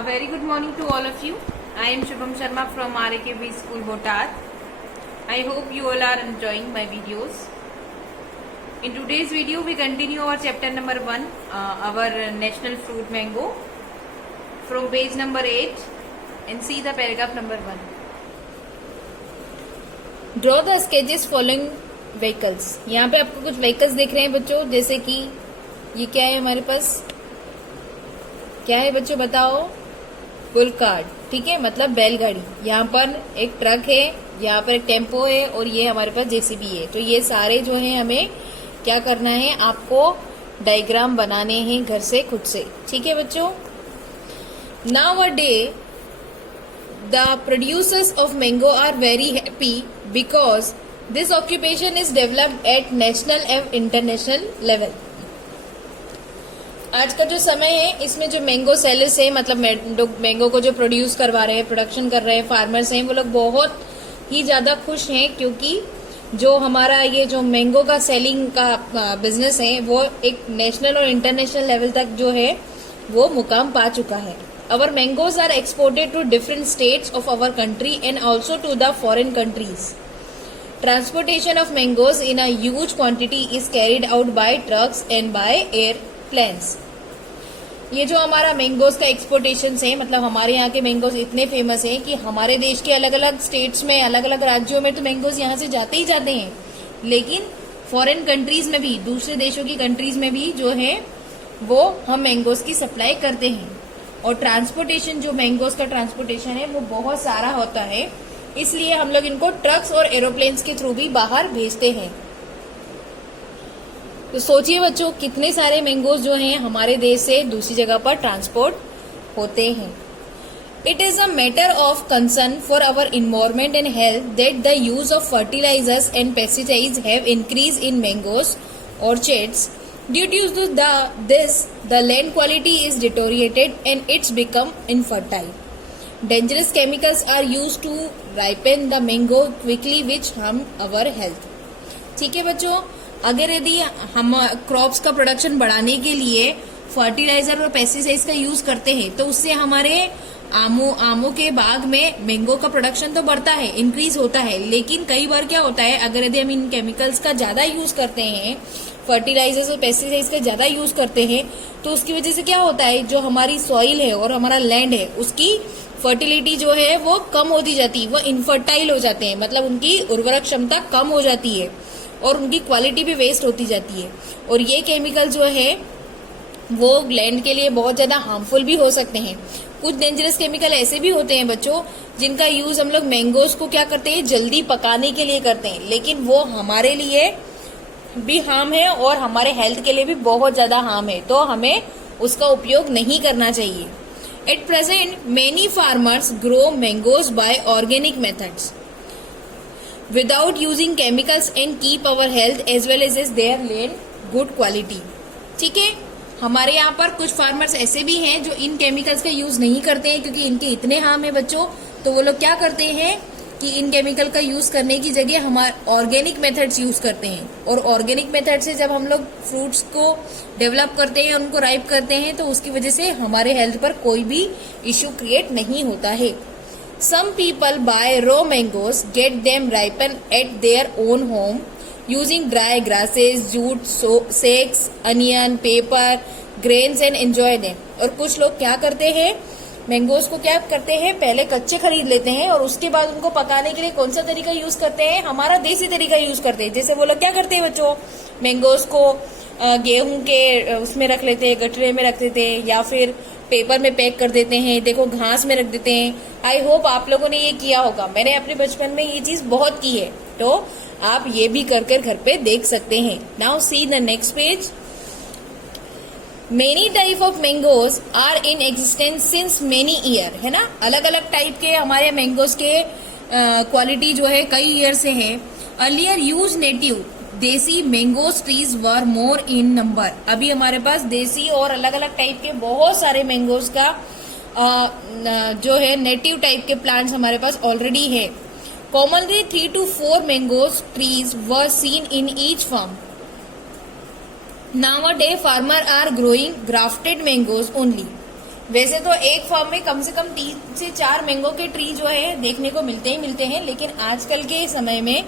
A very good morning to all of you. I am Shubham Sharma from RAKB School Botad. I hope you all are enjoying my videos. In today's video we continue our chapter number 1, our national fruit mango, from page number 8 and see the paragraph number 1. Draw the sketches following vehicles. यहाँ पे आपको कुछ vehicles दिख रहे हैं बच्चों, जैसे कि ये क्या है हमारे पास, क्या है बच्चों बताओ? पुल कार्ट, ठीक है, मतलब बैलगाड़ी। यहाँ पर एक ट्रक है, यहाँ पर एक टेम्पो है और ये हमारे पास जेसीबी है। तो ये सारे जो है हमें क्या करना है, आपको डायग्राम बनाने हैं घर से खुद से, ठीक है बच्चों। Now a day the producers of mango are very happy because this occupation is developed at national and international level. आज का जो समय है इसमें जो मैंगो सेलर्स है, मतलब मैंगो को जो प्रोड्यूस करवा रहे हैं, प्रोडक्शन कर रहे हैं फार्मर्स हैं, वो लोग बहुत ही ज्यादा खुश हैं क्योंकि जो हमारा ये जो मैंगो का सेलिंग का बिजनेस है वो एक नेशनल और इंटरनेशनल लेवल तक जो है वो मुकाम पा चुका है। Our mangoes are exported to different states of our country and also to the foreign countries. Transportation of mangoes in a huge quantity is carried out by trucks and by airplanes. ये जो हमारा mangoes का exportation है, मतलब हमारे यहाँ के mangoes इतने फेमस हैं कि हमारे देश के अलग अलग स्टेट्स में, अलग अलग राज्यों में तो मैंगोज यहाँ से जाते ही जाते हैं, लेकिन फॉरेन कंट्रीज में भी, दूसरे देशों की कंट्रीज में भी जो है वो हम मैंगोज की सप्लाई करते हैं। और ट्रांसपोर्टेशन, जो मैंगोज का ट्रांसपोर्टेशन है वो बहुत सारा होता है, इसलिए हम लोग इनको ट्रक्स और एरोप्लेन्स के थ्रू भी बाहर भेजते हैं। तो सोचिए बच्चों, कितने सारे मैंगोज जो हैं हमारे देश से दूसरी जगह पर ट्रांसपोर्ट होते हैं। It is a matter of concern for our environment and health that the use of fertilisers and pesticides have increase in mangoes orchards. Due to this, the land quality is deteriorated and it's become infertile. Dangerous chemicals are used to ripen the mango quickly, which harm our health. ठीक है बच्चों, अगर यदि हम crops का production बढ़ाने के लिए फर्टिलाइजर और पेस्टिसाइड्स का यूज करते हैं तो उससे हमारे आमों के बाग में मैंगो का प्रोडक्शन तो बढ़ता है, इंक्रीज होता है, लेकिन कई बार क्या होता है, अगर यदि हम इन केमिकल्स का ज्यादा यूज करते हैं, फर्टिलाइजर्स और पेस्टिसाइड्स का ज्यादा यूज करते हैं, तो उसकी वजह से क्या होता है, जो हमारी सॉइल है और हमारा लैंड है उसकी फर्टिलिटी जो है वो कम होती जाती है, वो इनफर्टाइल हो जाते हैं, मतलब उनकी उर्वरक क्षमता कम हो जाती है और उनकी क्वालिटी भी वेस्ट होती जाती है। और ये केमिकल जो है वो लैंड के लिए बहुत ज्यादा हार्मफुल भी हो सकते हैं। कुछ डेंजरस केमिकल ऐसे भी होते हैं बच्चों जिनका यूज हम लोग मैंगोज को क्या करते हैं, जल्दी पकाने के लिए करते हैं, लेकिन वो हमारे लिए भी हार्म है और हमारे हेल्थ के लिए भी बहुत ज्यादा हार्म है, तो हमें उसका उपयोग नहीं करना चाहिए। At present many farmers grow mangoes by organic methods without using chemicals and keep our health as well as their land good quality. ठीक है, हमारे यहाँ पर कुछ फार्मर्स ऐसे भी हैं जो इन केमिकल्स का यूज नहीं करते हैं क्योंकि इनके इतने हार्म है बच्चों, तो वो लोग क्या करते हैं कि इन केमिकल का यूज करने की जगह हमारे ऑर्गेनिक मेथड्स यूज करते हैं। और ऑर्गेनिक मेथड से जब हम लोग फ्रूट्स को डेवलप करते हैं, उनको राइप करते हैं, तो उसकी वजह से हमारे हेल्थ पर कोई भी इश्यू क्रिएट नहीं होता है। Some people buy raw mangoes, get them ripen at their own home using dry grasses, jute, sacks, onion, paper, grains and enjoy them. और कुछ लोग क्या करते हैं, मैंगोज को क्या करते हैं, पहले कच्चे खरीद लेते हैं और उसके बाद उनको पकाने के लिए कौन सा तरीका यूज करते हैं, हमारा देसी तरीका यूज करते हैं। जैसे वो लोग क्या करते हैं बच्चों, मैंगोज को गेहूं के उसमें रख लेते हैं, गठरे में रख देते हैं, या फिर पेपर में पैक कर देते हैं, देखो घास में रख देते हैं। आई होप आप लोगों ने ये किया होगा, मैंने अपने बचपन में ये चीज बहुत की है, तो आप ये भी कर घर पे देख सकते हैं। Now see the next page. Many type of mangoes are in existence since many year, है ना, अलग अलग टाइप के हमारे मैंगोज के क्वालिटी जो है कई ईयर से है। अर्लियर यूज नेटिव देसी मैंगोज ट्रीज वर मोर इन नंबर। अभी हमारे पास देसी और अलग अलग टाइप के बहुत सारे मैंगोज का जो है नेटिव टाइप के प्लांट्स हमारे पास ऑलरेडी है। Commonly 3 to 4 mangoes trees were seen in each farm. Nowadays, farmers are growing grafted mangoes only. वैसे तो एक फार्म में कम से कम 3 से 4 मैंगो के ट्री जो है देखने को मिलते हैं, लेकिन आजकल के समय में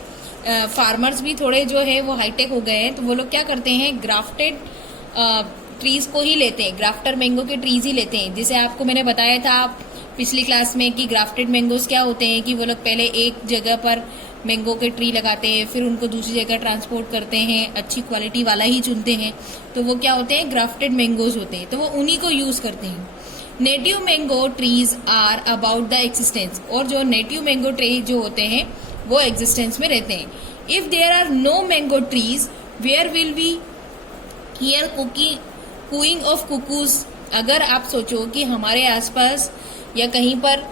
फार्मर्स भी थोड़े जो है वो हाईटेक हो गए हैं, तो वो लोग क्या करते हैं, ग्राफ्टेड ट्रीज को ही लेते हैं, ग्राफ्टर मैंगो के ट्रीज ही लेते हैं। जैसे आपको मैंने बताया था पिछली क्लास में कि ग्राफ्टेड मैंगोज क्या होते हैं, कि वो लोग पहले एक जगह पर मैंगो के ट्री लगाते हैं, फिर उनको दूसरी जगह ट्रांसपोर्ट करते हैं, अच्छी क्वालिटी वाला ही चुनते हैं, तो वो क्या होते हैं, ग्राफ्टेड मैंगोज होते हैं, तो वो उन्हीं को यूज करते हैं। Native mango trees are about the existence, और जो नेटिव मैंगो ट्री जो होते हैं वो एग्जिस्टेंस में रहते हैं। If there are no mango trees where will be hear cooing of cuckoos. अगर आप सोचो कि हमारे आसपास या कहीं पर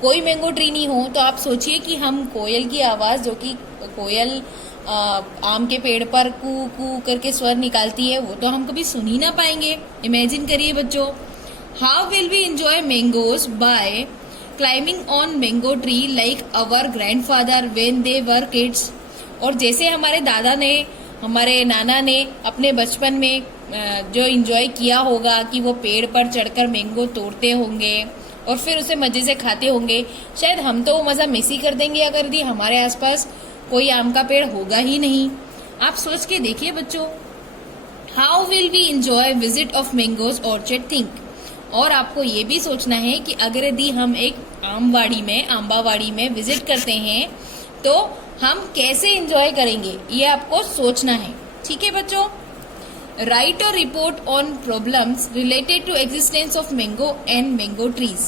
कोई मैंगो ट्री नहीं हो, तो आप सोचिए कि हम कोयल की आवाज, जो कि कोयल आम के पेड़ पर कू कू करके स्वर निकालती है, वो तो हम कभी सुन ही ना पाएंगे। इमेजिन करिए बच्चों, how will we enjoy mangoes by climbing on mango tree like our grandfather when they were kids. और जैसे हमारे दादा ने, हमारे नाना ने अपने बचपन में जो एंजॉय किया होगा कि वो पेड़ पर चढ़कर मैंगो तोड़ते होंगे और फिर उसे मजे से खाते होंगे, शायद हम तो वो मजा मिस ही कर देंगे अगर यदि हमारे आसपास कोई आम का पेड़ होगा ही नहीं। आप सोच के देखिए बच्चों, how will we enjoy visit of mangoes orchard think. और आपको ये भी सोचना है कि अगर यदि हम एक आंबावाड़ी में विजिट करते हैं तो हम कैसे एंजॉय करेंगे, ये आपको सोचना है। ठीक है बच्चों, राइट और report on problems related to existence of mango and mango trees.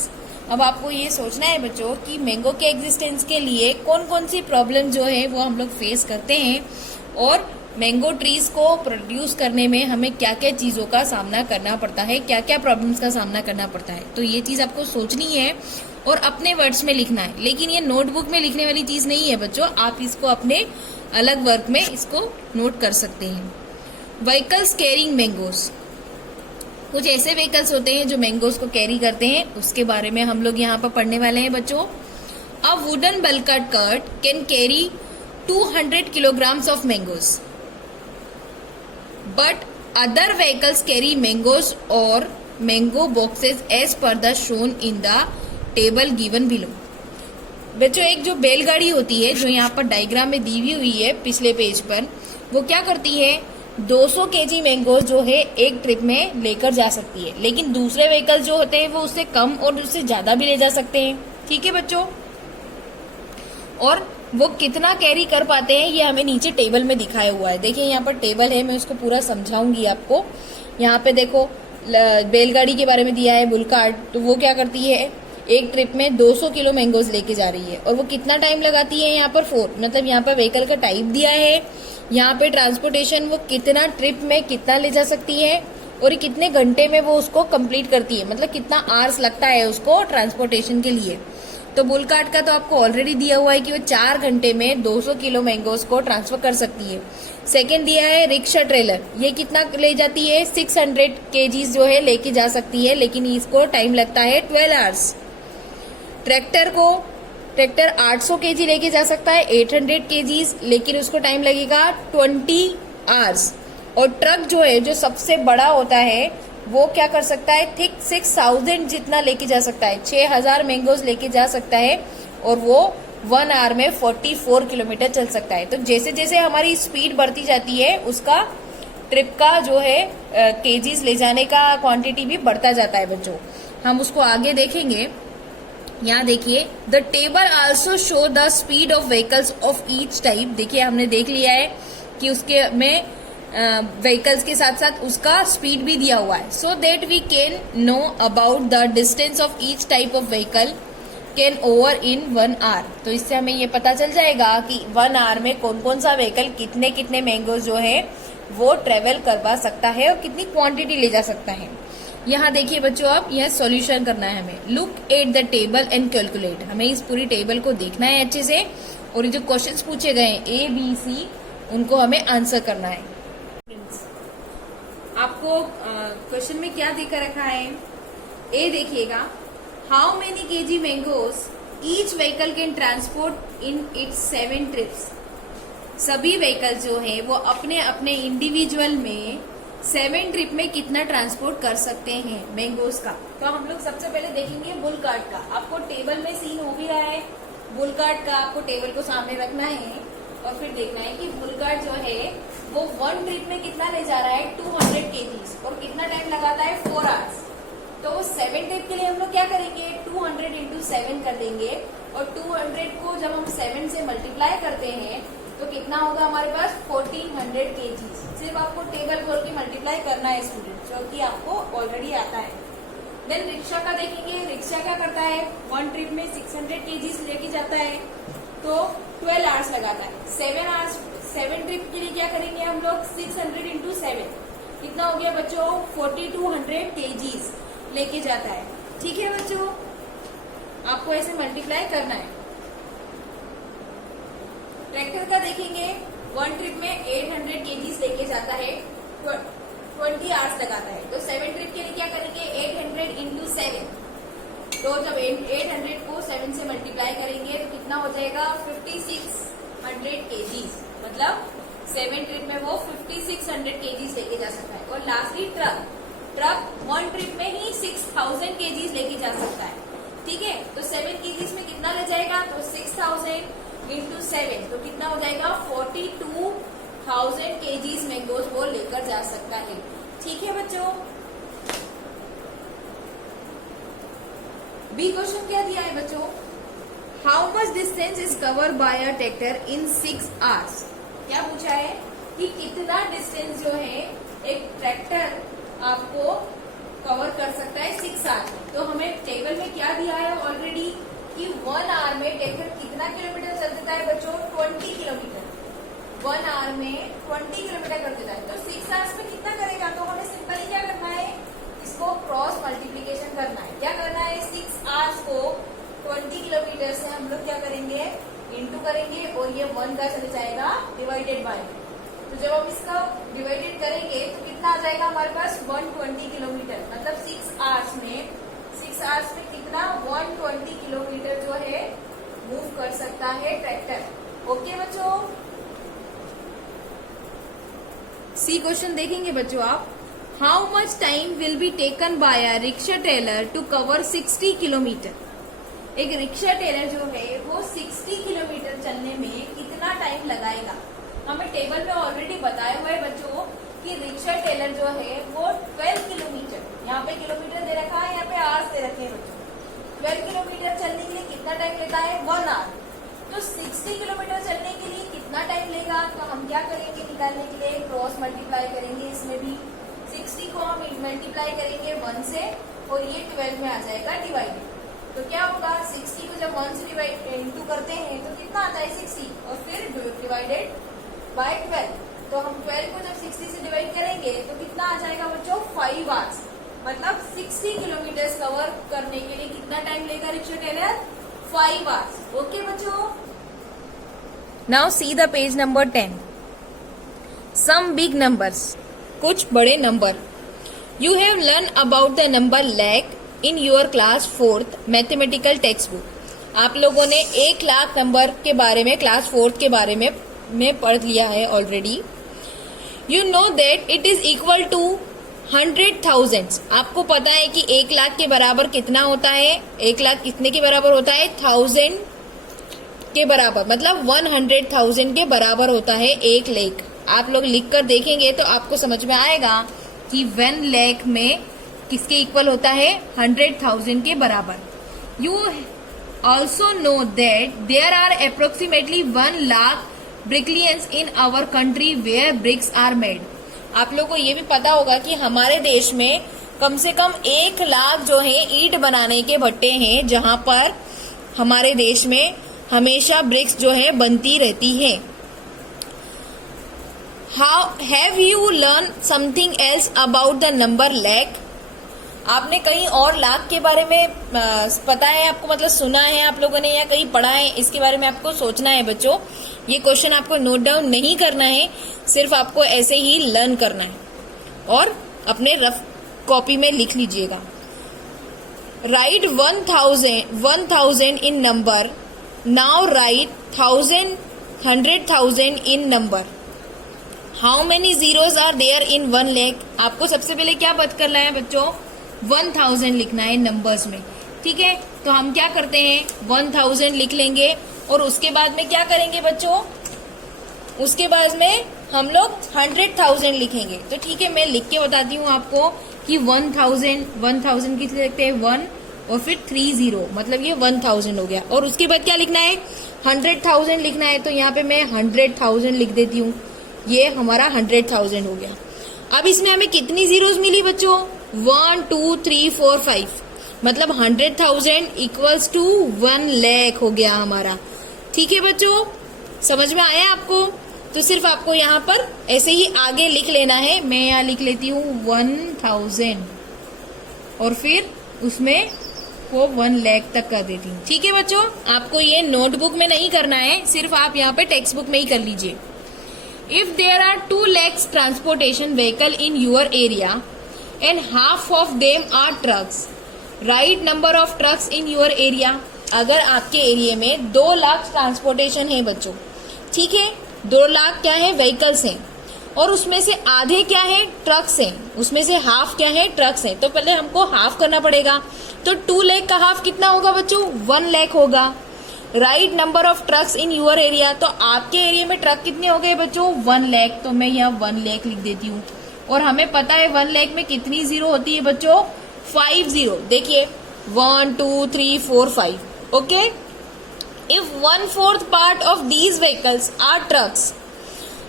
अब आपको ये सोचना है बच्चों कि मैंगो के एग्जिस्टेंस के लिए कौन कौन सी प्रॉब्लम जो है वो हम लोग फेस करते हैं, और मैंगो ट्रीज को प्रोड्यूस करने में हमें क्या क्या चीजों का सामना करना पड़ता है, क्या क्या प्रॉब्लम्स का सामना करना पड़ता है। तो ये चीज आपको सोचनी है और अपने वर्ड्स में लिखना है, लेकिन ये नोटबुक में लिखने वाली चीज नहीं है बच्चों, आप इसको अपने अलग वर्क में इसको नोट कर सकते हैं। व्हीकल्स कैरिंग मैंगोज, कुछ ऐसे व्हीकल्स होते हैं जो मैंगोज को कैरी करते हैं, उसके बारे में हम लोग यहाँ पर पढ़ने वाले हैं बच्चों। A wooden bullock cart can carry 200 kilograms of mangoes, but other vehicles carry mangoes or mango boxes as per the shown in the table given below। बच्चों एक जो बैलगाड़ी होती है जो यहाँ पर डायग्राम में दी हुई है पिछले पेज पर, वो क्या करती है, 200 kg मैंगोज जो है एक ट्रिप में लेकर जा सकती है, लेकिन दूसरे व्हीकल जो होते हैं वो उससे कम और उससे ज्यादा भी ले जा सकते हैं। ठीक है बच्चों, और वो कितना कैरी कर पाते हैं ये हमें नीचे टेबल में दिखाया हुआ है। देखिए यहाँ पर टेबल है, मैं उसको पूरा समझाऊंगी आपको। यहाँ पे देखो बैलगाड़ी के बारे में दिया है, बुलकार्ट, तो वो क्या करती है, एक ट्रिप में 200 किलो मैंगोज लेके जा रही है, और वो कितना टाइम लगाती है, यहाँ पर 4, मतलब यहाँ पर व्हीकल का टाइप दिया है, यहाँ पे ट्रांसपोर्टेशन वो कितना ट्रिप में कितना ले जा सकती है, और कितने घंटे में वो उसको कंप्लीट करती है, मतलब कितना आवर्स लगता है उसको ट्रांसपोर्टेशन के लिए। तो बुलकार्ट का तो आपको ऑलरेडी दिया हुआ है कि वो 4 घंटे में 200 किलो मैंगोज को ट्रांसफर कर सकती है। सेकंड दिया है रिक्शा ट्रेलर, ये कितना ले जाती है, 600 केजीज जो है लेके जा सकती है, लेकिन इसको टाइम लगता है 12 आवर्स। ट्रैक्टर 800 केजी लेके जा सकता है, 800 केजीज, लेकिन उसको टाइम लगेगा 20 आवर्स। और ट्रक जो है, जो सबसे बड़ा होता है, वो क्या कर सकता है, थिक 6000 जितना लेके जा सकता है, 6000 मैंगोज लेके जा सकता है, और वो 1 आवर में 44 किलोमीटर चल सकता है। तो जैसे जैसे हमारी स्पीड बढ़ती जाती है, उसका ट्रिप का जो है केजीज ले जाने का क्वांटिटी भी बढ़ता जाता है बच्चों। हम उसको आगे देखेंगे। यहाँ देखिए, the table also show the speed of vehicles of each type. देखिए हमने देख लिया है कि उसके में व्हीकल्स के साथ साथ उसका स्पीड भी दिया हुआ है, so that we can know about the distance of each type of vehicle can over in 1 hour. तो इससे हमें ये पता चल जाएगा कि 1 आवर में कौन कौन सा व्हीकल कितने कितने मैंगोज जो है वो ट्रेवल करवा सकता है और कितनी क्वांटिटी ले जा सकता है। यहाँ देखिए बच्चों, अब यह सॉल्यूशन करना है हमें। Look at the table and calculate. हमें इस पूरी टेबल को देखना है अच्छे से, और ये जो क्वेश्चंस पूछे गए हैं A, B, C, उनको हमें आंसर करना है। आपको क्वेश्चन में क्या देकर रखा है, ए देखिएगा, how many KG mangoes each vehicle can transport in its 7 trips. सभी व्हीकल जो है वो अपने अपने इंडिविजुअल में 7 ट्रिप में कितना ट्रांसपोर्ट कर सकते हैं मैंगोज का। तो हम लोग सबसे पहले देखेंगे बुल कार्ट का। आपको टेबल में सीन हो भी रहा है बुल कार्ट का, आपको टेबल को सामने रखना है और फिर देखना है कि बुल कार्ट जो है वो 1 ट्रिप में कितना ले जा रहा है 200 kgs और कितना टाइम लगाता है 4 आवर्स। तो 7 ट्रिप के लिए हम लोग क्या करेंगे 200 इंटू 7 कर देंगे और 200 को जब हम 7 से मल्टीप्लाई करते हैं तो कितना होगा हमारे पास 1400 kgs। सिर्फ आपको टेबल बोल के मल्टीप्लाई करना है स्टूडेंट, जो कि आपको ऑलरेडी आता है। देन रिक्शा का देखेंगे, रिक्शा क्या करता है 1 ट्रिप में 600 kgs लेके जाता है तो 12 आवर्स लगाता है। 7 ट्रिप के लिए क्या करेंगे हम लोग 600 इंटू 7 कितना हो गया बच्चों 4200 kgs लेके जाता है। ठीक है बच्चों, आपको ऐसे मल्टीप्लाई करना है। ट्रैक्टर का देखेंगे 1 ट्रिप में 800 kgs लेके जाता है 20 आवर्स लगाता है। तो 7 ट्रिप के लिए क्या करेंगे 800 इंटू 7 तो जब 800 को 7 से मल्टीप्लाई करेंगे तो कितना हो जाएगा 5600 kgs। मतलब 7 ट्रिप में वो 5600 kgs लेके जा सकता है। और लास्टली ट्रक 1 ट्रिप में ही 6000 kgs लेके जा सकता है। ठीक है, तो 7 kgs में कितना ले जाएगा तो 6000 इंटू 7 तो कितना हो जाएगा 42,000 kgs मैंगोज वो लेकर जा सकता है। ठीक है बच्चों, बी क्वेश्चन क्या दिया है बच्चों, how much distance is cover by a tractor in 6 hours. क्या पूछा है कि कितना डिस्टेंस जो है एक ट्रैक्टर आपको कवर कर सकता है 6 आवर्स में। तो हमें टेबल में क्या दिया है ऑलरेडी कि 1 आवर में ट्रैक्टर कितना किलोमीटर चल देता है बच्चों 20 किलोमीटर। 1 आवर में 20 किलोमीटर कर देता है। तो 6 आवर्स में कितना करेगा, तो हमें सिंपली क्या करना है इसको क्रॉस मल्टीप्लीकेशन करना है। क्या करना है 6 आवर्स को 20 किलोमीटर से हम लोग क्या करेंगे इंटू करेंगे और ये 1 का चले जाएगा डिवाइडेड बाय। तो जब हम इसका डिवाइडेड करेंगे तो कितना आ जाएगा हमारे पास 120 किलोमीटर। मतलब 6 आवर्स में कितना 120 किलोमीटर जो है मूव कर सकता है ट्रैक्टर। ओके बच्चों, सी क्वेश्चन देखेंगे बच्चों आप, how much time will be taken by a rickshaw tailor to cover 60 kilometre. एक रिक्शा टेलर जो है वो 60 किलोमीटर चलने में कितना टाइम लगाएगा। हमें टेबल में ऑलरेडी बताया हुआ है बच्चों कि रिक्शा टेलर जो है वो 12 किलोमीटर, यहाँ पे किलोमीटर दे रखा है, यहाँ पे आवर्स दे रखे हैं बच्चों। 12 किलोमीटर चलने के लिए कितना टाइम लेता है 1 आवर। तो 60 किलोमीटर चलने के लिए कितना टाइम लेगा, तो हम क्या करेंगे निकालने के लिए क्रॉस मल्टीप्लाई करेंगे। इसमें भी 60 को हम मल्टीप्लाई करेंगे 1 से और ये 12 में आ जाएगा डिवाइडेड। तो क्या होगा 60 को जब 1 से डिवाइड इंटू करते हैं तो कितना आता है 60 और फिर डिवाइडेड बाय 12। तो हम 12 को जब 60 से डिवाइड करेंगे तो कितना आ जाएगा बच्चों 5 आवर्स। मतलब 60 किलोमीटर कवर करने के लिए कितना टाइम लेगा रिक्शा टेलर 5 आवर्स। ओके बच्चों, now see the page number 10। Some big numbers, कुछ बड़े number. You have learn about the number lakh in your class 4th mathematical text book. आप लोगों ने 1 लाख नंबर के बारे में क्लास 4th के बारे में पढ़ लिया है already. You know that it is equal to 100,000। आपको पता है कि 1 लाख के बराबर कितना होता है, 1 लाख कितने के बराबर होता है 1000 के बराबर, मतलब 100,000 के बराबर होता है 1 लाख। आप लोग लिख कर देखेंगे तो आपको समझ में आएगा कि 1 लाख में किसके इक्वल होता है 100,000 के बराबर। You also know that there are approximately 1 lakh brick kilns in our country where bricks are made. आप लोग को ये भी पता होगा कि हमारे देश में कम से कम 1 लाख जो है ईंट बनाने के भट्टे हैं, जहां पर हमारे देश में हमेशा ब्रिक्स जो है बनती रहती है। How have you learn something else about the number lakh. आपने कहीं और लाख के बारे में पता है आपको, मतलब सुना है आप लोगों ने या कहीं पढ़ा है, इसके बारे में आपको सोचना है बच्चों। ये क्वेश्चन आपको नोट डाउन नहीं करना है, सिर्फ आपको ऐसे ही लर्न करना है और अपने रफ कॉपी में लिख लीजिएगा। Write 1000 in number, now write 100,000 in number. How many zeros are there in 1 lakh? आपको सबसे पहले क्या बात करना है बच्चों, 1000 लिखना है नंबर्स में, ठीक है। तो हम क्या करते हैं, 1000 लिख लेंगे और उसके बाद में क्या करेंगे बच्चों, उसके बाद में हम लोग 100,000 लिखेंगे। तो ठीक है, मैं लिख के बताती हूँ आपको कि 1000 किस लिखते हैं 1 और फिर 30, मतलब ये 1000 हो गया। और उसके बाद क्या लिखना है, 100,000 लिखना है। तो यहाँ पे मैं 100,000 लिख देती हूँ, ये हमारा 100,000 हो गया। अब इसमें हमें कितनी जीरोस मिली बच्चों, 1 2 3 4 5, मतलब 100,000 इक्वल्स टू 1 लाख हो गया हमारा। ठीक है बच्चों, समझ में आया आपको? तो सिर्फ आपको यहाँ पर ऐसे ही आगे लिख लेना है। मैं यहाँ लिख लेती हूँ 1000 और फिर उसमें वो 1 लाख तक कर देती हूँ। ठीक है बच्चों, आपको ये नोटबुक में नहीं करना है, सिर्फ आप यहाँ पे टेक्स्ट बुक में ही कर लीजिए। If there are 2 lakhs transportation vehicle in your area and half of them are trucks, write number of trucks in your area. अगर आपके एरिया में 2 लाख ट्रांसपोर्टेशन है बच्चों, ठीक है, 2 लाख क्या है, व्हीकल्स हैं, और उसमें से आधे क्या है, ट्रक्स हैं, उसमें से हाफ क्या है, ट्रक्स हैं। तो पहले हमको हाफ करना पड़ेगा। तो 2 लाख का हाफ कितना होगा बच्चों, 1 लाख होगा। Right number of trucks in your area, तो आपके एरिया में ट्रक कितने हो गए बच्चों, 1 लाख। तो मैं यहाँ 1 लाख लिख देती हूँ। और हमें पता है 1 लाख में कितनी जीरो होती है बच्चों, 5 जीरो। देखिए 1 2 3 4 5, okay. If 1/4 part of these vehicles are trucks,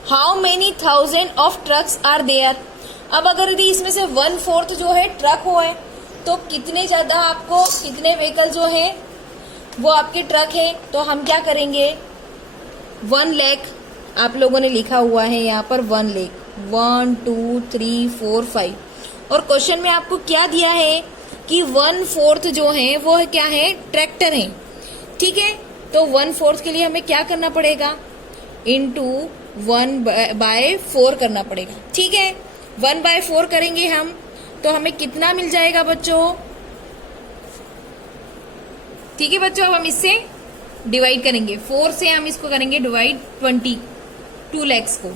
how many thousand of trucks are there? अब अगर यदि इसमें से 1/4 जो है ट्रक हो है, तो कितने ज्यादा आपको, कितने व्हीकल जो है वो आपके ट्रक है। तो हम क्या करेंगे, 1 लाख आप लोगों ने लिखा हुआ है यहाँ पर 1 लाख, 1 2 3 4 5। और क्वेश्चन में आपको क्या दिया है कि 1/4 जो है वो क्या है, ट्रैक्टर है, ठीक है। तो 1/4 के लिए हमें क्या करना पड़ेगा, इंटू 1/4 करना पड़ेगा, ठीक है। 1/4 करेंगे हम तो हमें कितना मिल जाएगा बच्चों, ठीक है बच्चों। अब हम इससे डिवाइड करेंगे, 4 से हम इसको करेंगे डिवाइड 2 lakhs को,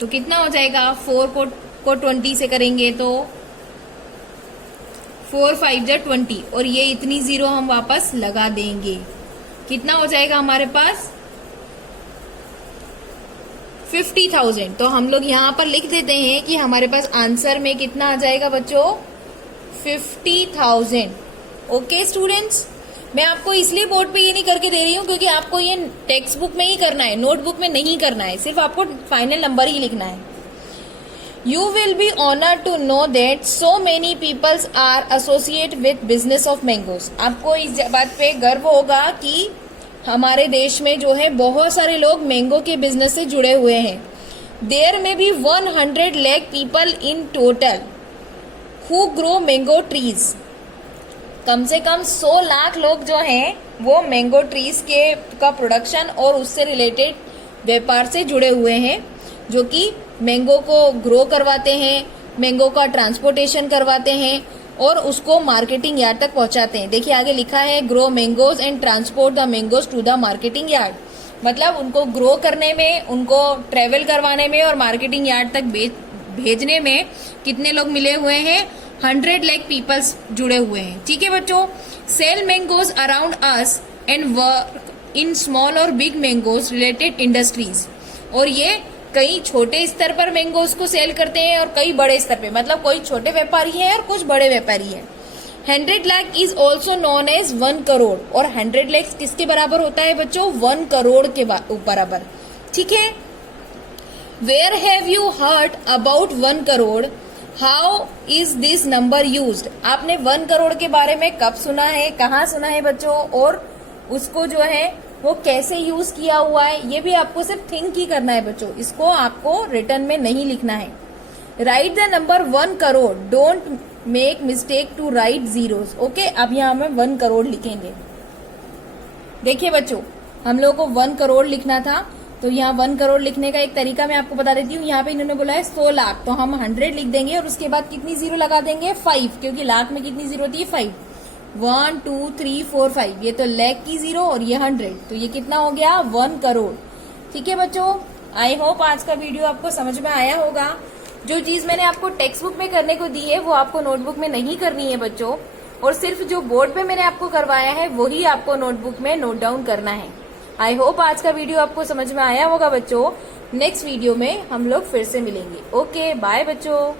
तो कितना हो जाएगा, 4 को 20 से करेंगे तो 4 5 जा 20, और ये इतनी जीरो हम वापस लगा देंगे। कितना हो जाएगा हमारे पास, 50,000। तो हम लोग यहाँ पर लिख देते हैं कि हमारे पास आंसर में कितना आ जाएगा बच्चों, 50,000। ओके स्टूडेंट्स, मैं आपको इसलिए बोर्ड पे ये नहीं करके दे रही हूँ क्योंकि आपको ये टेक्स्ट बुक में ही करना है, नोटबुक में नहीं करना है, सिर्फ आपको फाइनल नंबर ही लिखना है। You will be honored to know that so many peoples are associated with business of mangoes. आपको इस बात पे गर्व होगा कि हमारे देश में जो है बहुत सारे लोग मैंगो के बिजनेस से जुड़े हुए हैं। There may be 100 lakh people in total who grow mango trees. कम से कम 100 लाख लोग जो हैं वो मैंगो ट्रीज का प्रोडक्शन और उससे रिलेटेड व्यापार से जुड़े हुए हैं, जो कि मैंगो को ग्रो करवाते हैं, मैंगो का ट्रांसपोर्टेशन करवाते हैं और उसको मार्केटिंग यार्ड तक पहुंचाते हैं। देखिए आगे लिखा है grow mangoes and transport the mangoes to the marketing yard, मतलब उनको ग्रो करने में, उनको ट्रेवल करवाने में और मार्केटिंग यार्ड तक भेजने में कितने लोग मिले हुए हैं, 100 लाख पीपल्स जुड़े हुए हैं। ठीक है बच्चों, sell mangoes around us and work in small और बिग मैंगोज रिलेटेड इंडस्ट्रीज। और ये कई छोटे स्तर पर मैंगोज को सेल करते हैं और कई बड़े स्तर पे, मतलब कोई छोटे व्यापारी है और कुछ बड़े व्यापारी है। 100 lakh is also known as 1 crore, और 100 लाख किसके बराबर होता है बच्चों, 1 करोड़ के बराबर। ठीक है, where have you heard about 1 crore, how is this number used. आपने 1 करोड़ के बारे में कब सुना है, कहाँ सुना है बच्चों, और उसको जो है वो कैसे यूज किया हुआ है, ये भी आपको सिर्फ थिंक ही करना है बच्चों, इसको आपको रिटर्न में नहीं लिखना है। Write the number 1 crore, don't make mistake to write zeros. Okay, अब यहाँ हम 1 करोड़ लिखेंगे। देखिए बच्चों, हम लोग को 1 करोड़ लिखना था, तो यहाँ 1 करोड़ लिखने का एक तरीका मैं आपको बता देती हूँ। यहाँ पे इन्होंने बोला है 100 लाख, तो हम 100 लिख देंगे और उसके बाद कितनी जीरो लगा देंगे, 5, क्योंकि लाख में कितनी जीरो होती है, 5। 1 2 3 4 5, ये तो लाख की जीरो और ये 100, तो ये कितना हो गया, 1 करोड़। ठीक है बच्चों, आई होप आज का वीडियो आपको समझ में आया होगा। जो चीज मैंने आपको टेक्स्ट बुक में करने को दी है वो आपको नोटबुक में नहीं करनी है बच्चों, और सिर्फ जो बोर्ड पे मैंने आपको करवाया है वही आपको नोटबुक में नोट डाउन करना है। आई होप आज का वीडियो आपको समझ में आया होगा बच्चों। नेक्स्ट वीडियो में हम लोग फिर से मिलेंगे। ओके बाय बच्चों।